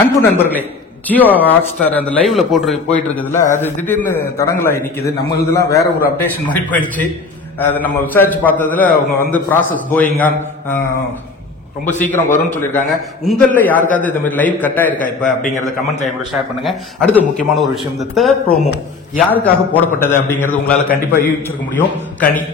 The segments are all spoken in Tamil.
அன்பு நண்பர்களே, ஜியோ ஹாட்ஸ்டார் அந்த லைவ்ல போயிட்டு இருக்குதுல, அது திடீர்னு தடங்களாகி நிக்குது. நம்ம இதெல்லாம் வேற ஒரு அப்டேஷன் மாதிரி போயிடுச்சு. அது நம்ம விசாரிச்சு பார்த்ததுல அவங்க வந்து ப்ராசஸ் கோயிங் ஆன், ரொம்ப சீக்கிரம் வரும்னு சொல்லியிருக்காங்க. உங்கள யாருக்காவது இந்த மாதிரி லைவ் கட் ஆயிருக்கா இப்ப அப்படிங்கறத கமெண்ட்ல எங்களோட ஷேர் பண்ணுங்க. அடுத்து முக்கியமான ஒரு விஷயம், இந்த தேர்ட் ப்ரோமோ யாருக்காக போடப்பட்டது அப்படிங்கறது உங்களால கண்டிப்பா யூகிச்சிருக்க முடியும். கனி,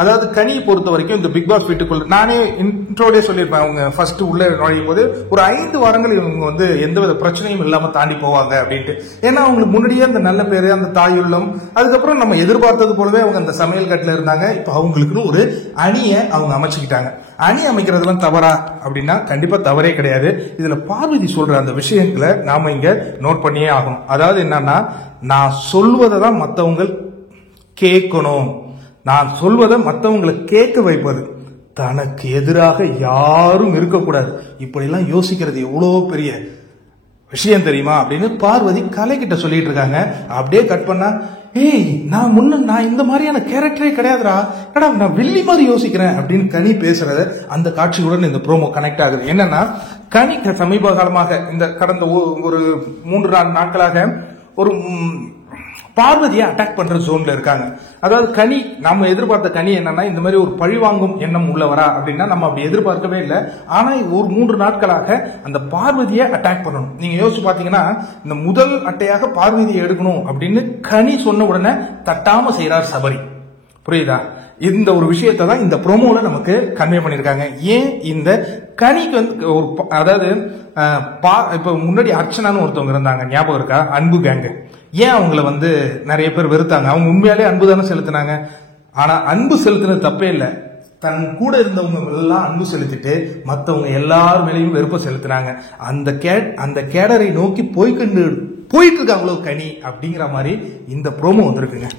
அதாவது கனியை பொறுத்த வரைக்கும் இந்த பிக் பாஸ் வீட்டுக்குள்ள நானே இன்ட்ரோடே சொல்லியிருப்பேன். அவங்க ஃபர்ஸ்ட் உள்ள நுழையும் போது ஒரு 5 வாரங்கள் இவங்க வந்து எந்தவித பிரச்சனையும் இல்லாம தாண்டி போவாங்க அப்படின்ட்டு. ஏன்னா அவங்களுக்கு முன்னாடியே அந்த நல்ல பேரு, அந்த தாயுள்ளம், அதுக்கப்புறம் நம்ம எதிர்பார்த்தது போலவே அவங்க அந்த சமையல் கட்டுல இருந்தாங்க. இப்ப அவங்களுக்குன்னு ஒரு அணியை அவங்க அமைச்சுக்கிட்டாங்க. அணி அமைக்கிறதுலாம் தவறா அப்படின்னா கண்டிப்பா தவறே கிடையாது. இதுல பார்வதி சொல்ற அந்த விஷயங்களை நாம இங்க நோட் பண்ணியே ஆகணும். அதாவது என்னன்னா, நான் சொல்வதை தான் மற்றவங்க கேட்கணும், நான் சொல்வதை மற்றவங்களை கேட்க வைப்பது, தனக்கு எதிராக யாரும் இருக்கக்கூடாது. இப்படி எல்லாம் யோசிக்கிறது எவ்வளவு பெரிய விஷயம் தெரியுமா அப்படின்னு பார்வதி கலைக்கிட்ட சொல்லிட்டு இருக்காங்க. அப்படியே கட் பண்ணா, ஏய் நான் இந்த மாதிரியான கேரக்டரே கிடையாதுடா, நான் வில்லி மாதிரி யோசிக்கிறேன் அப்படின்னு கனி பேசுறத அந்த காட்சியுடன் இந்த ப்ரோமோ கனெக்ட் ஆகுது. என்னன்னா, கனி சமீப காலமாக இந்த கடந்த ஒரு 3-4 நாட்களாக ஒரு பார்வதியை அட்டாக் பண்ற ஜோன்ல இருக்காங்க. அதாவது கனி, நம்ம எதிர்பார்த்த கனி என்னன்னா, இந்த மாதிரி ஒரு பழிவாங்கும் எண்ணம் உள்ளவரா அப்படின்னா நம்ம அப்படி எதிர்பார்க்கவே இல்லை. ஆனா ஒரு 3 நாட்களாக அந்த பார்வதியை அட்டாக் பண்ணணும். நீங்க யோசிச்சு பாத்தீங்கன்னா, இந்த முதல் அட்டையாக பார்வதியை எடுக்கணும் அப்படின்னு கனி சொன்ன உடனே தட்டாம செய்யறார் சபரி. புரியுதா? இந்த ஒரு விஷயத்தை தான் இந்த ப்ரோமோல நமக்கு கன்வே பண்ணிருக்காங்க. ஏன் இந்த கனிக்கு வந்து ஒரு, அதாவது இப்ப முன்னாடி அர்ச்சனான்னு ஒருத்தவங்க இருந்தாங்க, ஞாபகம் இருக்கா? அன்பு கேங்கு. ஏன் அவங்கள வந்து நிறைய பேர் வெறுத்தாங்க? அவங்க உண்மையாலே அன்பு தானே செலுத்தினாங்க. ஆனா அன்பு செலுத்தினது தப்பே இல்லை. தன் கூட இருந்தவங்க எல்லாம் அன்பு செலுத்திட்டு மற்றவங்க எல்லாரும் மேலேயும் வெறுப்ப செலுத்தினாங்க. அந்த கேடரை நோக்கி போயிட்டு இருக்காங்களோ கனி அப்படிங்கிற மாதிரி இந்த ப்ரோமோ வந்திருக்குங்க.